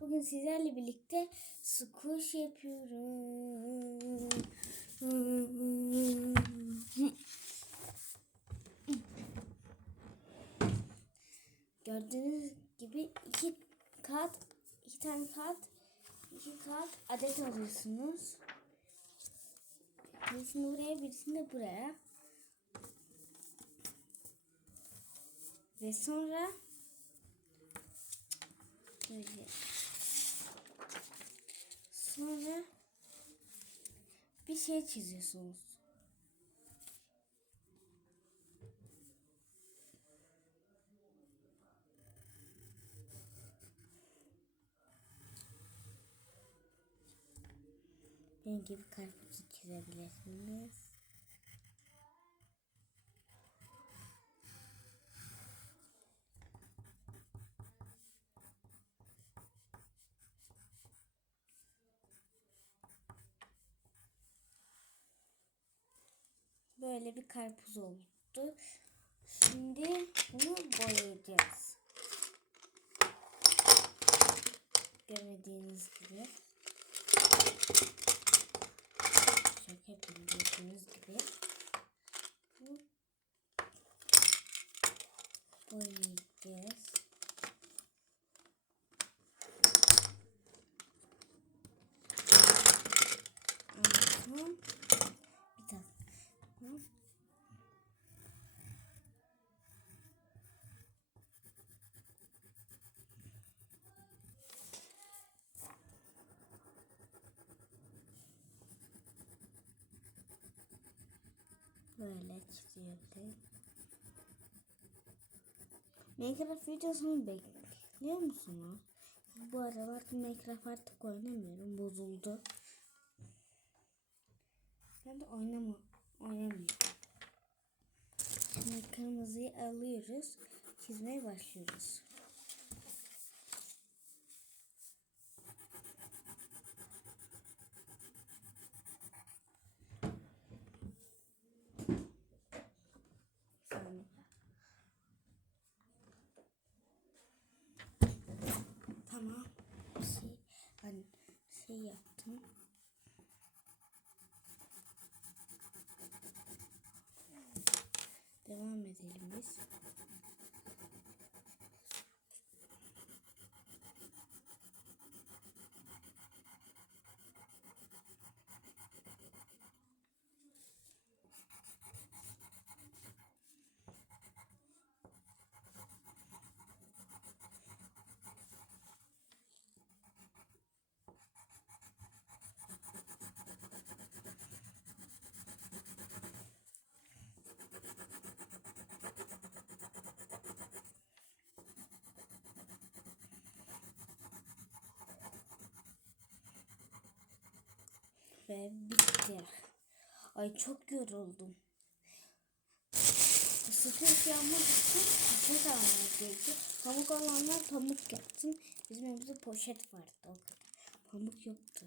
Bugün sizlerle birlikte squash yapıyorum. Gördüğünüz gibi iki kat, iki tane kat, iki kat adet alıyorsunuz. Birisini buraya, birisini de buraya. Ve sonra böyle sonra bir şey çiziyorsunuz. Benim gibi karpuzu çizebilirsiniz. Böyle bir karpuz oldu. Şimdi bunu boyayacağız. Görmediğiniz gibi. Şaka yapayım gördüğünüz gibi. Boyayacağız. Böyle çiziyordum. Minecraft videosunu bekliyor musunuz? Bu aralar Minecraft artık oynamıyorum. Bozuldu. Ben de oynama, oynamıyorum. Şimdi kırmızıyı alıyoruz. Çizmeye başlıyoruz. Saniye. Tamam. Bir şey, hani şey yaptım. Devam edelim biz. Ve bitti. Ay çok yoruldum. Stres yapmak için poşet almak gerekiyor. Pamuk olanlar pamuk yapsın. Bizim evimizde poşet vardı o kadar. Pamuk yoktu.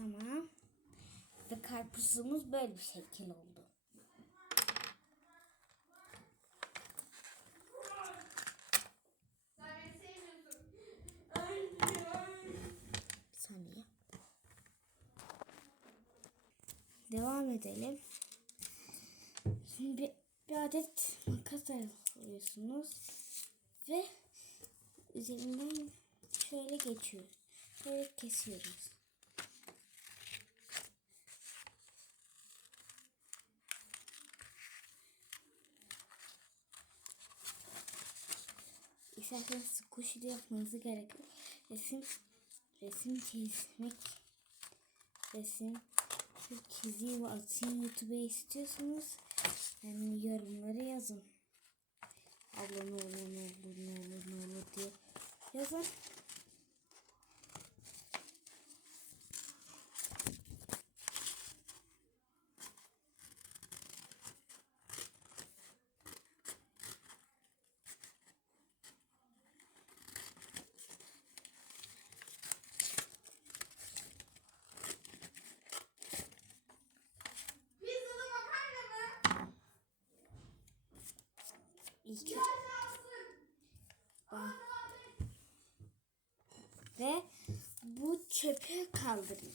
Tamam. Ve karpuzumuz böyle bir şekil oldu. Bir. Devam edelim. Şimdi bir, bir adet makas alıyorsunuz ve üzerinden şöyle geçiyor. Şöyle kesiyoruz. İsterseniz squishy de yapmanızı gerekiyor. Resim resim çizmek resim çizeyim atayım YouTube'a istiyorsanız yani yorumlara yazın. Abla ne olur ne olur ne olur ne olur diye yazın. İlk. Aa. ve bu çöpe kaldırın.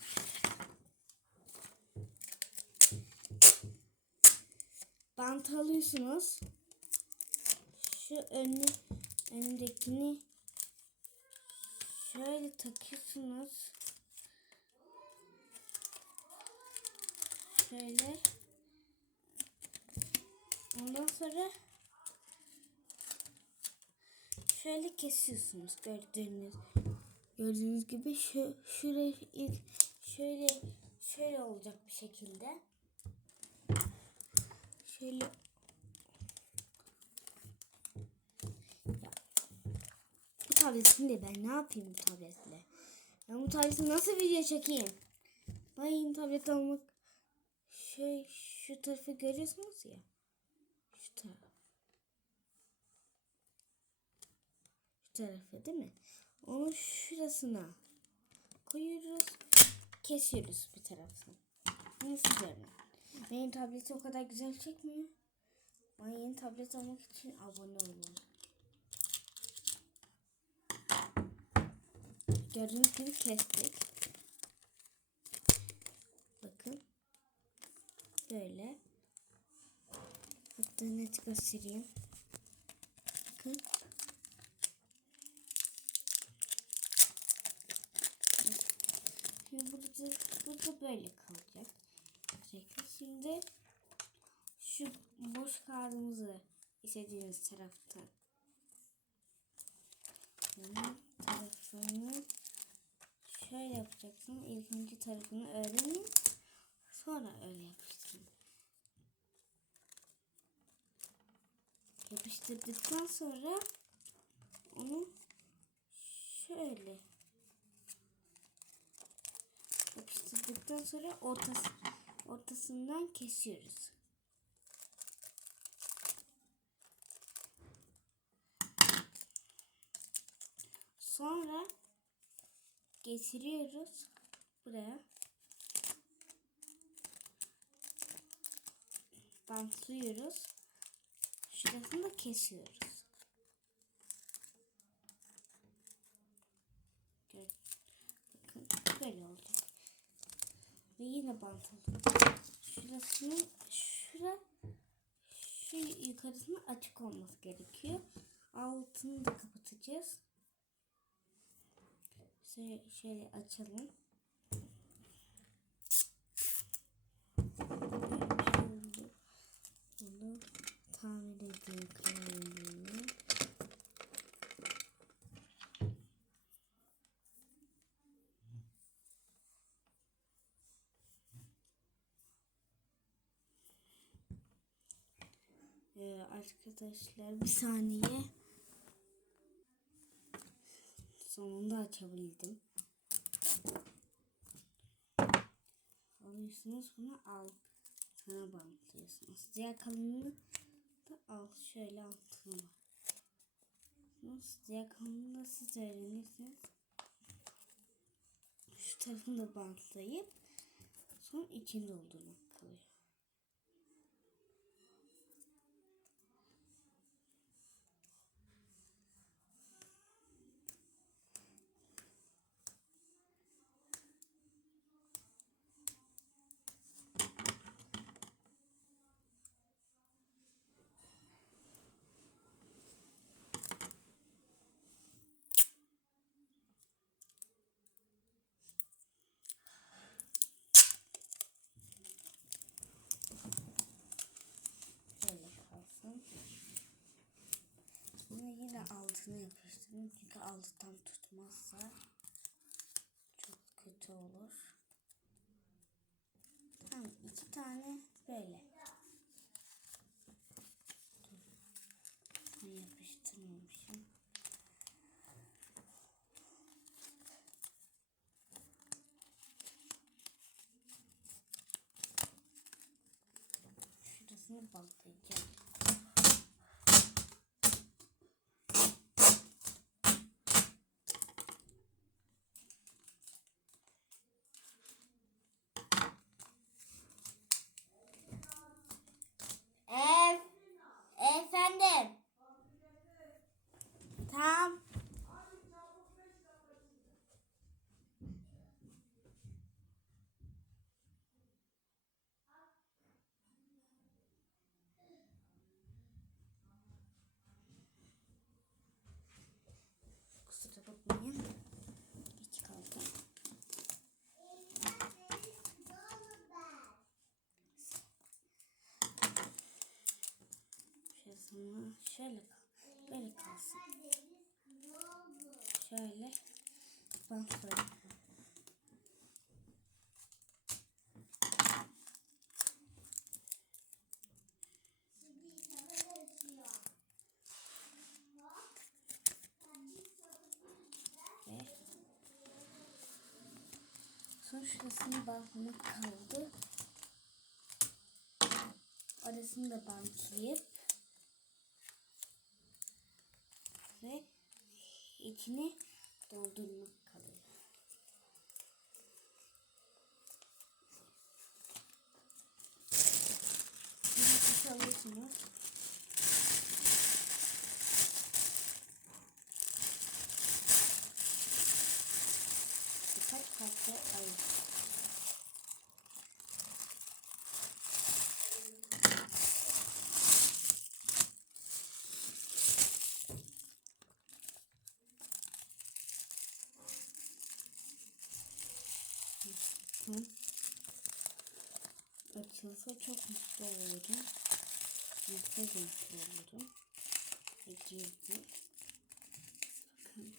Bant alıyorsunuz. Şu önü, öndekini şöyle takıyorsunuz. Şöyle. Ondan sonra şöyle kesiyorsunuz gördüğünüz gördüğünüz gibi şu şuraya ilk şöyle şöyle olacak bir şekilde. Şöyle. Bu tabletin de ben ne yapayım bu tabletle? Ben bu tableti nasıl video çekeyim? Ben yeni tablet almak. Şey şu tarafı görüyorsunuz ya. Şu taraf tarafı değil mi? Onu şurasına koyuyoruz. Kesiyoruz bir tarafını. Nasıl görünüyor? Benim tableti o kadar güzel çekmiyor. Ben yeni tablet almak için abone olmalıyım. Gördüğünüz gibi kestik. Bakın. Böyle. Hatta net göstereyim. Bakın. Şimdi burada, burada böyle kalacak. Sürekli. Şimdi şu boş kağıdımızı istediğiniz tarafta tarafını şöyle yapacaksın. İlk önce tarafını öğrenin. Sonra öyle yapıştırın. Yapıştırdıktan sonra onu şöyle yapıştırdıktan sonra ortası, ortasından kesiyoruz. Sonra getiriyoruz buraya. Bantlıyoruz. Şurasını da kesiyoruz. Gör- Bakın böyle oldu. Ve yine bant alıyoruz. Şurasını şura şu yukarısının açık olması gerekiyor. Altını da kapatacağız. Şöyle, şöyle açalım. Bunu tamir edeyim Ee, arkadaşlar bir saniye. Sonunda açabildim. Alıyorsunuz bunu al. Sana bantlıyorsunuz. Diğer kalınlığı da al. Şöyle altına Nasıl diğer kalınlığı da siz öğrenirsiniz. Şu tarafını da bantlayıp sonra içini doldurmak kalıyor. Altını yapıştırın. Çünkü altı tam tutmazsa çok kötü olur. Tamam iki tane böyle. Dur. Yapıştırmamışım. Şurasını bantlayacağım. Şurasını şöyle. Böyle kalsın. Şöyle bantlayalım. Ve son şurasını bantlamak kaldı. Orasını da bantlayıp ve içine doldurmak kalıyor. Bunu alıyorsunuz. Açılsa çok mutlu olurum. Mutlu mutlu olurum. Ve. Bakın.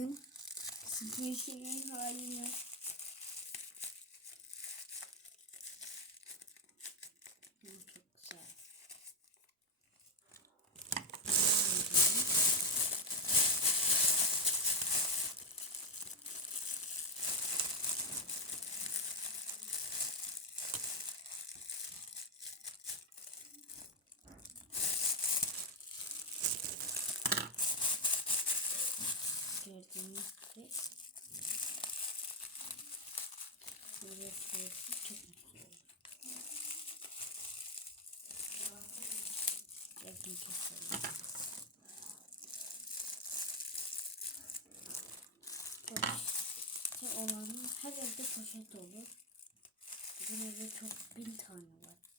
Bakın. Squishy'nin haline. Hı, Çok güzel. Gördüğünüz gibi süresi çok mutlu. Yakın keselim. Poşeti olan her evde poşet olur. Bizim evde çok bin tane var.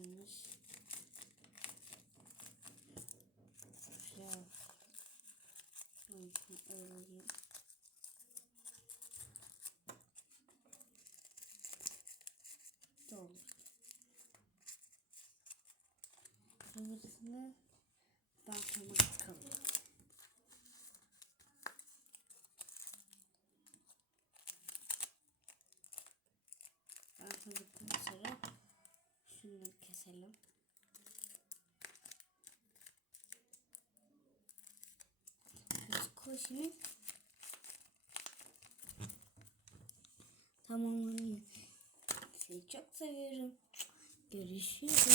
Açılmış. Şuraya Şunu alayım. Doldur. Kıvırcını bantlamak kalıyor. Keselim. Şu koşunu tamamlanıyor. Seni çok seviyorum. Görüşürüz.